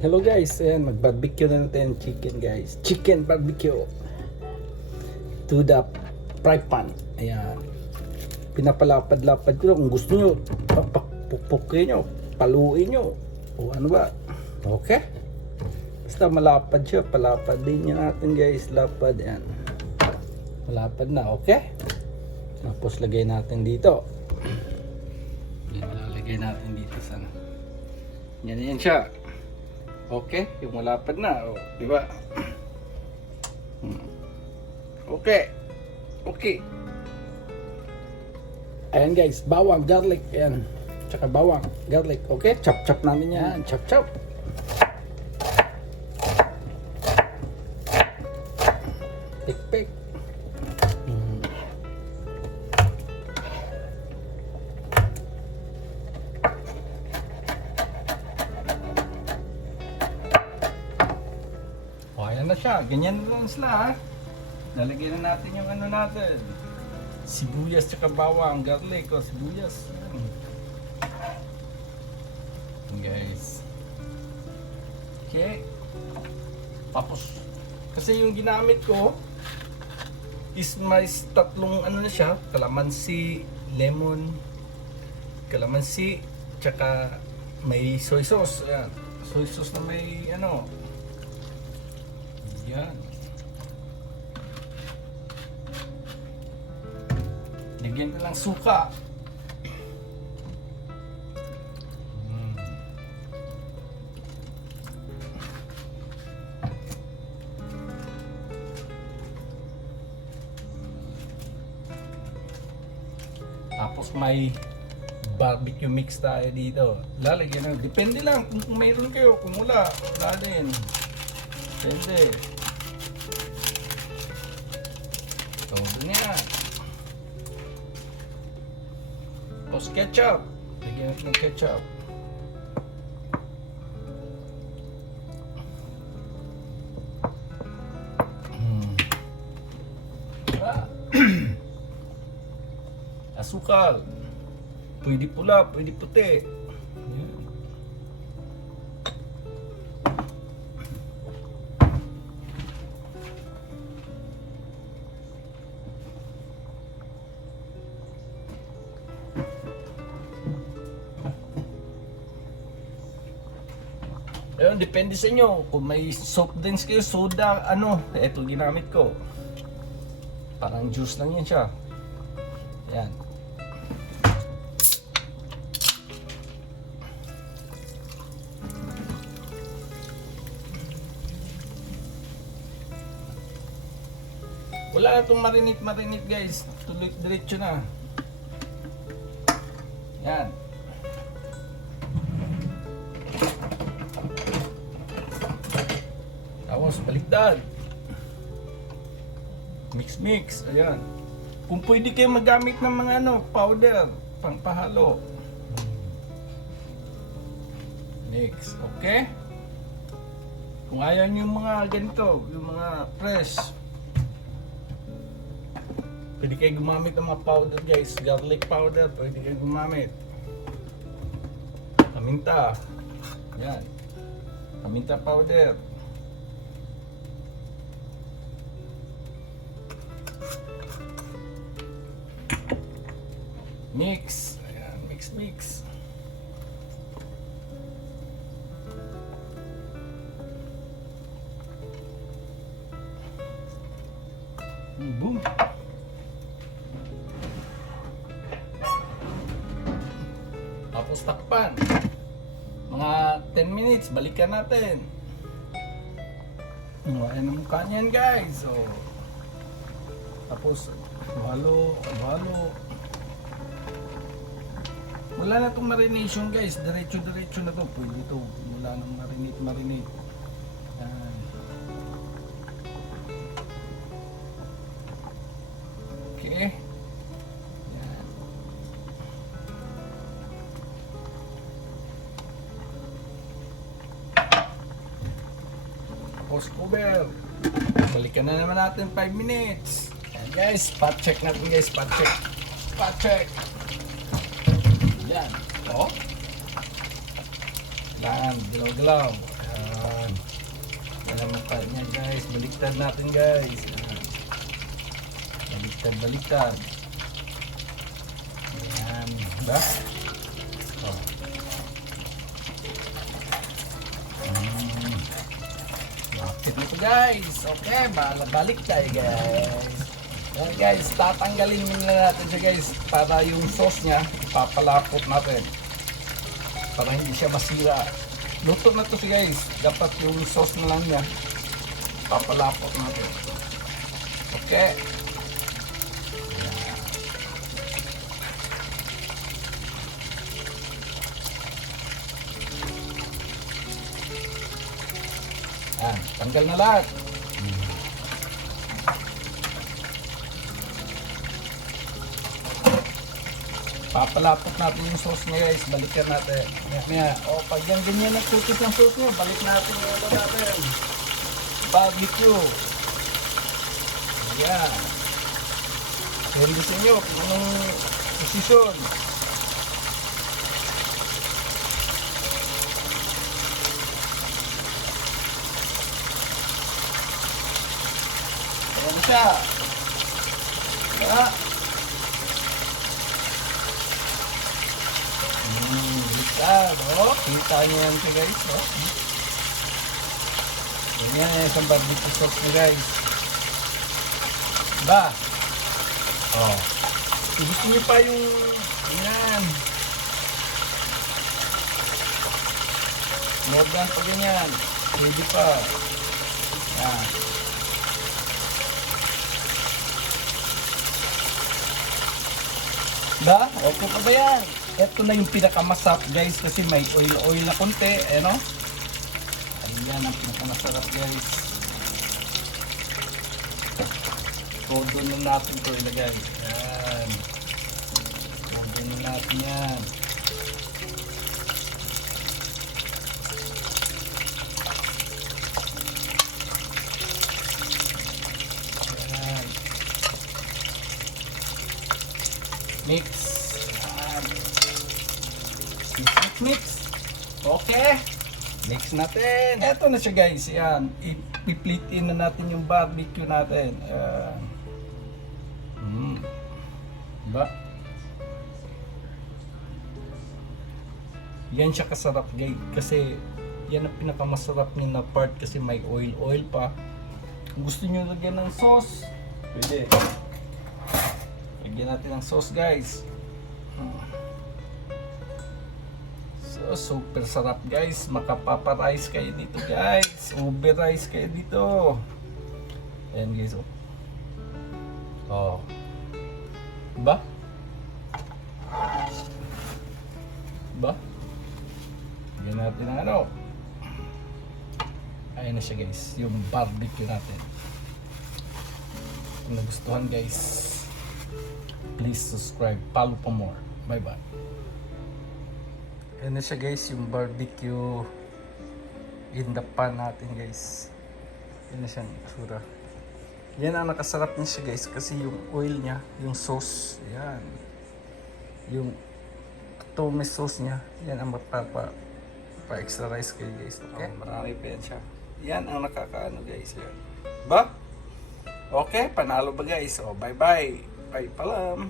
Hello guys, ayan, mag-barbecue na natin chicken guys. Chicken barbecue to the fry pan. Ayan. Pinapalapad-lapad ko. Kung gusto nyo, papukpukin nyo, paluin nyo. O ano ba? Okay? Basta malapad siya, palapad din niya natin guys. Lapad, ayan. Malapad na, okay? Tapos lagay natin dito. Yan, lalagay natin dito sana. Yan siya. Okay, yung malapad na, oh, di ba? Okay. Okay. Ayan guys, bawang, garlic, ayan. Tsaka bawang, garlic, okay? Chop-chop natin yan, chop-chop. Pik-pik. Ayan na siya, ganyan lang sila ha. Lalagyan na natin yung ano natin. Sibuyas tsaka bawang, garlic o sibuyas. Ayan. Guys. Okay. Tapos, kasi yung ginamit ko is may tatlong ano na siya, kalamansi, lemon, kalamansi, tsaka may soy sauce. Ayan. Soy sauce na may ano. Yan. Lagyan ko lang suka. Tapos may barbecue mix tayo dito. Lalagyan na. Depende lang kung mayroon kayo. Kung wala, wala din. Depende. Todo niya. Tapos ketchup. Lagyan natin ng ketchup. Asukal. Pwede pula, pwede puti. Ayun, depende sa inyo. Kung may soft drinks kayo, soda, ano, ito ginamit ko. Parang juice lang yan siya. Ayan. Wala na itong marinate guys. Tuloy diretso na. Yan. Tapos baliktad. Mix. Ayan. Kung pwede kayo magamit ng mga ano, powder, pangpahalo. Mix. Okay? Kung ayaw nyo yung mga ganito, yung mga fresh, pwede kayo gumamit ng mga powder guys. Garlic powder, pwede kayo gumamit. Paminta. Ayan. Paminta powder. Mix. Ayan, mix. Boom. Tapos takpan. Mga 10 minutes, balikan natin. Ayan ang mukha niyan guys. So, tapos halo. Wala na itong marination guys. Diretso na to. Pwede ito. Wala nang marinate. Yan. Okay. Yan. Tapos cover. Balikan na naman natin 5 minutes. Yan guys. Spot check natin guys. Spot check. Yan. Oh. Yan. Galaw-galaw. Yan ang mukha niya guys. Baliktad natin guys. Yan. Baliktad. Yan. Diba? Oh. Bakit ito guys? Okay, balik tayo guys. Yan guys, tatanggalin muna natin siya guys para yung sauce niya papalapot natin. Para hindi siya masira. Luto na to siya guys. Dapat yung sauce na lang niya papalapot natin. Okay. Tanggal na lahat. Papalapot natin yung sauce niya guys. Balikan natin. O pag yung ganyan nagtutok ng sauce niya, balik natin yung ano natin. Barbecue. Ayan. Hindi sa inyo kung anong posisyon. Ayan siya. Diba? Kita nyo yan siya guys. Ganyan yan isang barbecue sauce nyo guys. Diba? Gusto nyo pa yung yan. Modern pa ganyan. Pwede pa. Yan. Ba? Okay pa ba yan? Ito na yung pinakamasarap guys kasi may oil na konti, no? Ayan ang pinakamasarap guys. Todo na natin ito ilagay. Ayan. Todo na natin yan. Ayan. Mix. Mix. Okay. Mix natin. Eto na siya guys. Yan. I-split in na natin yung barbecue natin. Diba? Yan siya kasarap guys. Kasi yan ang pinakamasarap niya na part kasi may oil pa. Kung gusto nyo lagyan ng sauce, pwede. Lagyan natin ng sauce guys. Super sarap guys, makapapa-rice kayo dito guys, over-rice kayo dito. Ayan guys, Ba? Lagyan natin ng ano. Ayan na siya guys, yung barbecue natin. Kung nagustuhan guys, please subscribe, follow for more. Bye bye. Ayan na siya guys, yung barbecue in the pan natin guys. Ayan na siya ang itsura. Yan ang nakasarap niya siya guys kasi yung oil niya, yung sauce, yan. Yung tomato sauce niya, yan ang pa-extra rice kayo guys. Okay? Marami pa yan siya. Yan ang nakakaano guys. Yan. Ba? Okay, panalo ba guys? Bye bye. Bye palam.